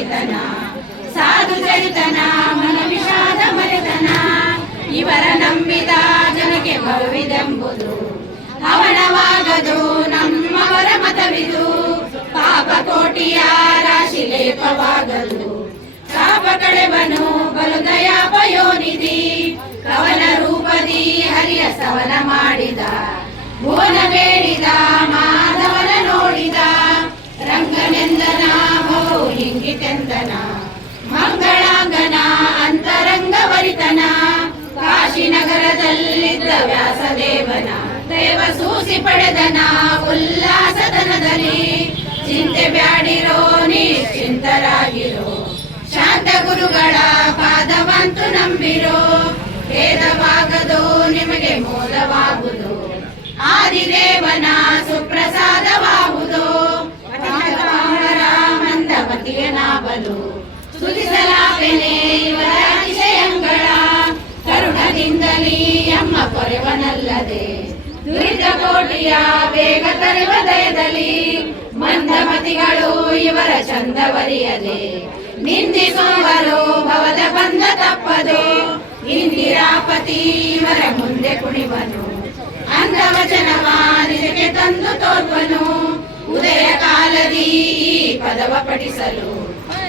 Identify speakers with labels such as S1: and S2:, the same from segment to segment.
S1: ಒಳಿತನ ಸಾಧು ಚರಿತನ ಮನ ವಿಷಾದ ಮರೆತನ, ಇವರ ನಂಬಿದ ಜನಕ್ಕೆ ಬರುವುದೆಂಬುದು ಅವನವಾಗದು ನಮ್ಮವರ ಮತವಿದು ಪಾಪ ಕೋಟಿಯ ರಾಶಿ ಲೇಪವಾಗದು. ಪಾಪ ಕಳೆವನು ಬಲು ದಯಾಪಯೋನಿಧಿ ಕವನ ರೂಪದಿ ಹರಿಯ ಸವನ ಮಾಡಿದ. ಭೋನ ಬೇಡಿದ ಹಿಂಗಿತೆಂದನ ಮಂಗಳಾಂಗನ, ಅಂತರಂಗವರಿತನ. ಕಾಶಿನಗರದಲ್ಲಿದ್ದ ವ್ಯಾಸದೇವನ. ದೇವ ಸೂಸಿ ಪಡೆದನ ಉಲ್ಲಾಸದನದಲ್ಲಿ ಚಿಂತೆ ಬ್ಯಾಡಿರೋ, ನಿಶ್ಚಿಂತರಾಗಿರೋ. ಶಾಂತ ಗುರುಗಳ ಪಾದವಂತು ನಂಬಿರೋ. ಭೇದವಾಗದು, ನಿಮಗೆ ಮೂಲವಾಗುದು ಆದಿದೇವನ ಸುಪ್ರಸಾದವಾಗುವುದು ಸುಧಿಸಲಾಪೆನೆ ಇವರ ಅತಿಶಯಂಗಳ, ಕರುಣದಿಂದಲೇ ಅಮ್ಮ ಕೊರೆವನಲ್ಲದೆ ದುರಿತ ಕೋಟಿಯ ಬೇಗ ತರುವ ದಯದಲ್ಲಿ, ಮಂದಮತಿಗಳು ಇವರ ಚಂದವರಿಯದೆ. ನಿಂದಿಸುವರು ಭವದ ಬಂದ ತಪ್ಪದು, ಇಂದಿರಾಪತಿ ಇವರ ಮುಂದೆ ಕುಣಿವನು. ಅಂಗವಚನವ ನಿಜಕ್ಕೆ ತಂದು ತೋರ್ವನು ಉದಯ ಕಾಲದಿ ಈ ಪದವ ಪಠಿಸಲು.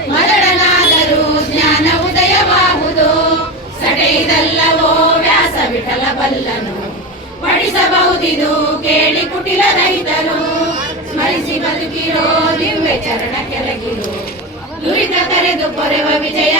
S1: ಮರಳನಾದರೂ ಜ್ಞಾನ ಉದಯವಾಗುವುದು. ಸಟೆಯಿದಲ್ಲವೋ ವ್ಯಾಸ ವಿಠಲ ಬಲ್ಲನು ಪಡಿಸಬಹುದಿದು ಕೇಳಿ ಕುಟಿಲ ರೈತರು ಸ್ಮರಿಸಿ ಬದುಕಿರೋ ನಿಂಬೆ ಚರಣ ಕೆಳಗಿರು. ದುರಿತ ಕರೆದು ಕೊರೆವ ವಿಜಯ